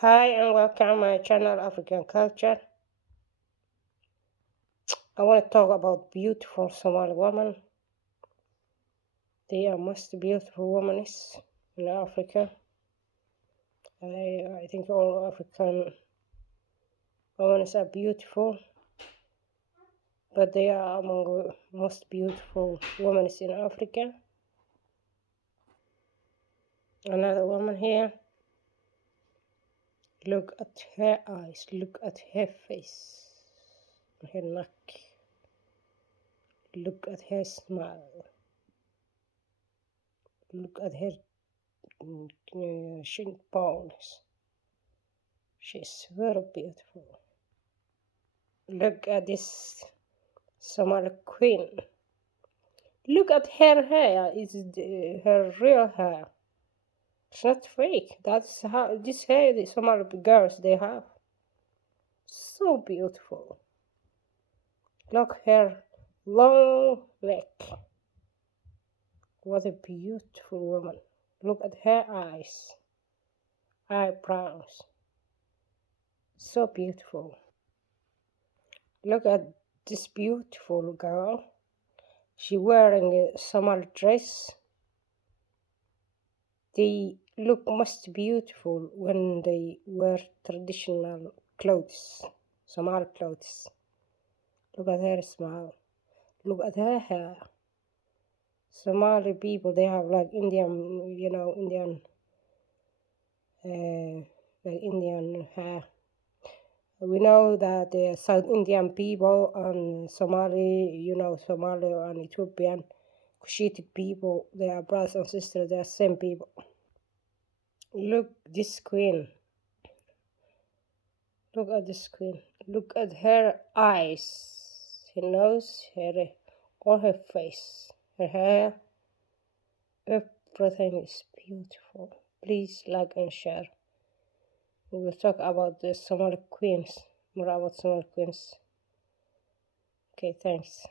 Hi and welcome to my channel African Culture. I want to talk about beautiful Somali women. They are most beautiful women in Africa. I think all African women are beautiful, but they are among the most beautiful women in Africa. Another woman here. Look at her eyes, look at her face, her neck. Look at her smile. Look at her shin bones. She's very beautiful. Look at this Somali queen. Look at her hair. It's her real hair. It's not fake. That's how this hair the Somali girls they have. So beautiful. Look her long neck. What a beautiful woman. Look at her eyes. Eyebrows. So beautiful. Look at this beautiful girl. She wearing a Somali dress. They look most beautiful when they wear traditional clothes, Somali clothes. Look at her smile. Look at her hair. Somali people, they have like Indian, like Indian hair. We know that the South Indian people and Somali, Somali and Ethiopian, Cushitic people, they are brothers and sisters, they are same people. Look, this queen. Look at this queen. Look at her eyes, her nose, all her face, her hair. Everything is beautiful. Please like and share. We will talk about the Somali queens, more about Somali queens. Okay, thanks.